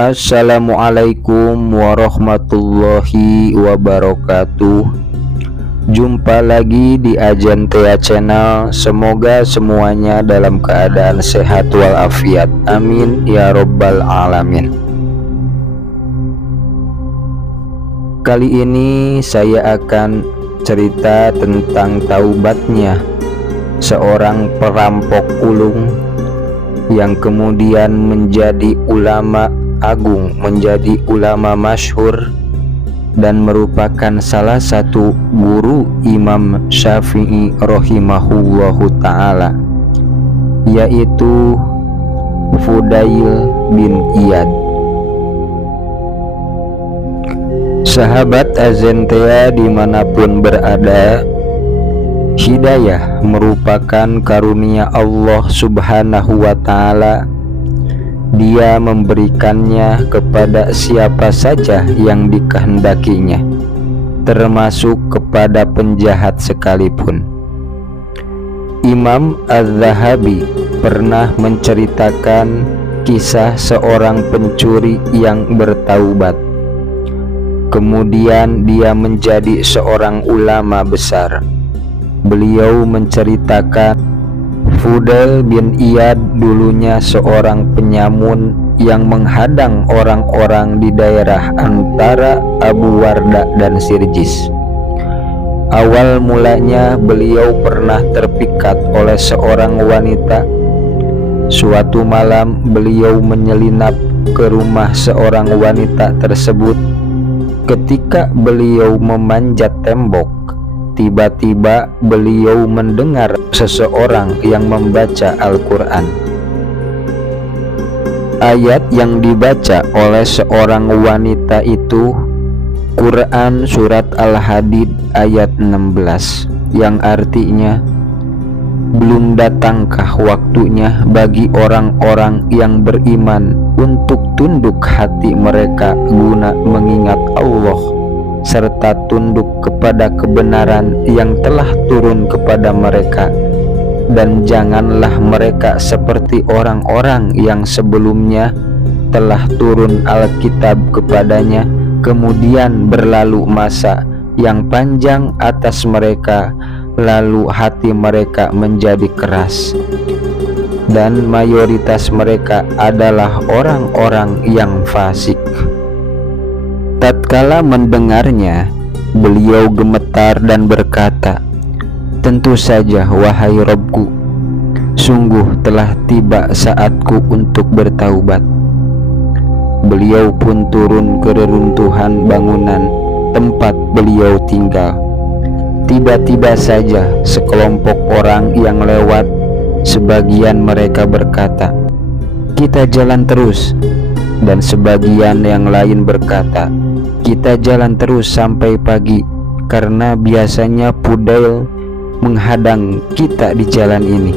Assalamualaikum warahmatullahi wabarakatuh. Jumpa lagi di Ajantea Channel. Semoga semuanya dalam keadaan sehat walafiat. Amin ya robbal alamin. Kali ini saya akan cerita tentang taubatnya seorang perampok ulung yang kemudian menjadi ulama agung, menjadi ulama masyhur dan merupakan salah satu guru Imam Syafi'i rahimahullahu ta'ala, yaitu Fudail bin Iyad. Sahabat Ajantea dimanapun berada, hidayah merupakan karunia Allah subhanahu wa ta'ala. Dia memberikannya kepada siapa saja yang dikehendakinya, termasuk kepada penjahat sekalipun. Imam Az-Zahabi pernah menceritakan kisah seorang pencuri yang bertaubat. Kemudian dia menjadi seorang ulama besar. Beliau menceritakan Fudail bin Iyad dulunya seorang penyamun yang menghadang orang-orang di daerah antara Abu Warda dan Sirjis. Awal mulanya beliau pernah terpikat oleh seorang wanita. Suatu malam beliau menyelinap ke rumah seorang wanita tersebut. Ketika beliau memanjat tembok, tiba-tiba beliau mendengar seseorang yang membaca Al-Quran. Ayat yang dibaca oleh seorang wanita itu Quran surat Al-Hadid ayat 16, yang artinya, belum datangkah waktunya bagi orang-orang yang beriman untuk tunduk hati mereka guna mengingat Allah serta tunduk kepada kebenaran yang telah turun kepada mereka, dan janganlah mereka seperti orang-orang yang sebelumnya telah turun Alkitab kepadanya, kemudian berlalu masa yang panjang atas mereka, lalu hati mereka menjadi keras, dan mayoritas mereka adalah orang-orang yang fasik. Tatkala mendengarnya, beliau gemetar dan berkata, "Tentu saja, wahai Rabbku, sungguh telah tiba saatku untuk bertaubat." Beliau pun turun ke reruntuhan bangunan tempat beliau tinggal. Tiba-tiba saja sekelompok orang yang lewat, sebagian mereka berkata, "Kita jalan terus," dan sebagian yang lain berkata, "Kita jalan terus sampai pagi, karena biasanya Fudail menghadang kita di jalan ini."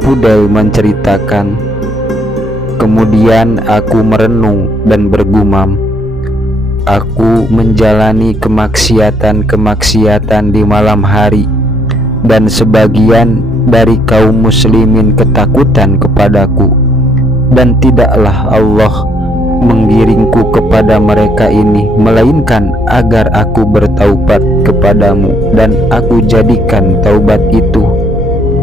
Fudail menceritakan, "Kemudian aku merenung dan bergumam, aku menjalani kemaksiatan-kemaksiatan di malam hari, dan sebagian dari kaum muslimin ketakutan kepadaku, dan tidaklah Allah menggiringku kepada mereka ini, melainkan agar aku bertaubat kepadamu, dan aku jadikan taubat itu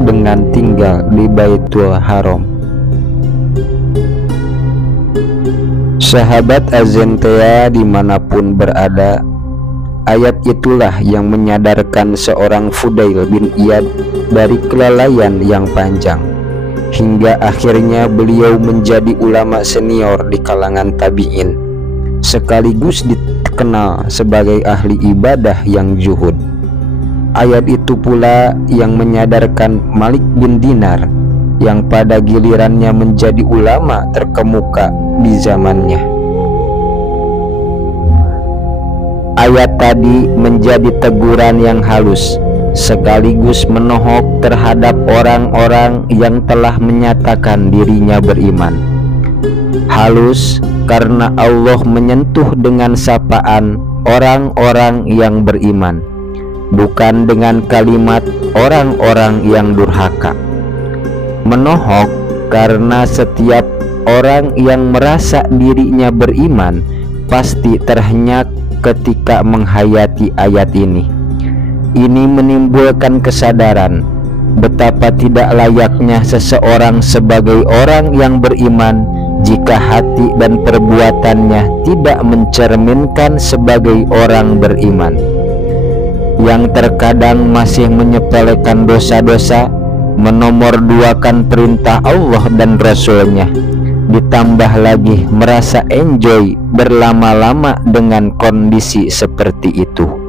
dengan tinggal di Baitul Haram." Sahabat Ajantea dimanapun berada, ayat itulah yang menyadarkan seorang Fudail bin Iyad dari kelalaian yang panjang, hingga akhirnya beliau menjadi ulama senior di kalangan tabi'in, sekaligus dikenal sebagai ahli ibadah yang zuhud. Ayat itu pula yang menyadarkan Malik bin Dinar, yang pada gilirannya menjadi ulama terkemuka di zamannya. Ayat tadi menjadi teguran yang halus, sekaligus menohok terhadap orang-orang yang telah menyatakan dirinya beriman. Halus karena Allah menyentuh dengan sapaan orang-orang yang beriman, bukan dengan kalimat orang-orang yang durhaka. Menohok karena setiap Orang yang merasa dirinya beriman pasti terhenyak ketika menghayati ayat ini. Ini menimbulkan kesadaran betapa tidak layaknya seseorang sebagai orang yang beriman jika hati dan perbuatannya tidak mencerminkan sebagai orang beriman, yang terkadang masih menyepelekan dosa-dosa, menomorduakan perintah Allah dan Rasul-Nya, ditambah lagi merasa enjoy berlama-lama dengan kondisi seperti itu.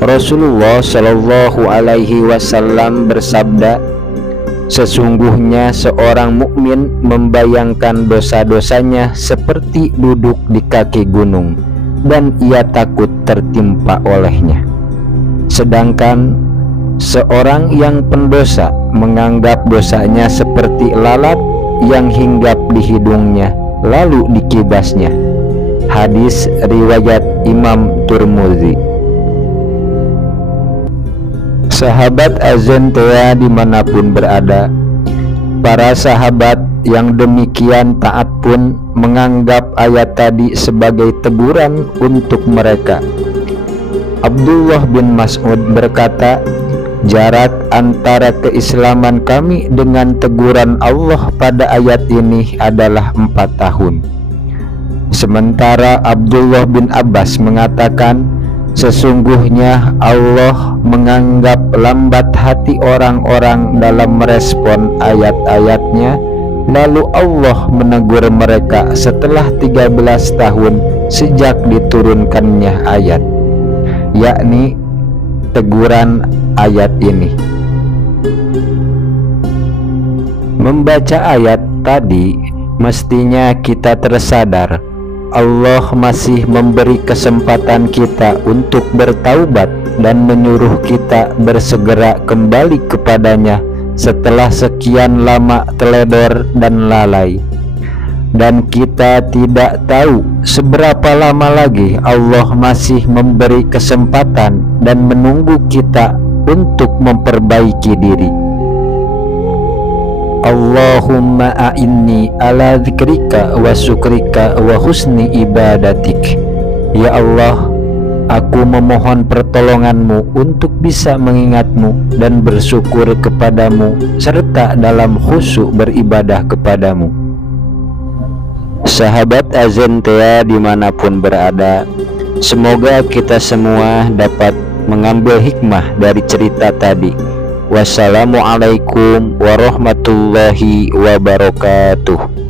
Rasulullah Shallallahu Alaihi Wasallam bersabda, sesungguhnya seorang mukmin membayangkan dosa-dosanya seperti duduk di kaki gunung dan ia takut tertimpa olehnya. Sedangkan seorang yang pendosa menganggap dosanya seperti lalat yang hinggap di hidungnya lalu dikibasnya. Hadis riwayat Imam Tirmidzi. Sahabat Azentea dimanapun berada, para sahabat yang demikian taat pun menganggap ayat tadi sebagai teguran untuk mereka. Abdullah bin Mas'ud berkata, jarak antara keislaman kami dengan teguran Allah pada ayat ini adalah 4 tahun. Sementara Abdullah bin Abbas mengatakan, sesungguhnya Allah menganggap lambat hati orang-orang dalam merespon ayat-ayatnya, lalu Allah menegur mereka setelah 13 tahun sejak diturunkannya ayat, yakni teguran ayat ini. Membaca ayat tadi, mestinya kita tersadar Allah masih memberi kesempatan kita untuk bertaubat dan menyuruh kita bersegera kembali kepadanya setelah sekian lama teledor dan lalai. Dan kita tidak tahu seberapa lama lagi Allah masih memberi kesempatan dan menunggu kita untuk memperbaiki diri. Allahumma a'inni ala dzikrika wa syukrika wa husni ibadatik. Ya Allah, aku memohon pertolonganmu untuk bisa mengingatmu dan bersyukur kepadamu serta dalam khusyuk beribadah kepadamu. Sahabat Azentea dimanapun berada, semoga kita semua dapat mengambil hikmah dari cerita tadi. Wassalamualaikum warahmatullahi wabarakatuh.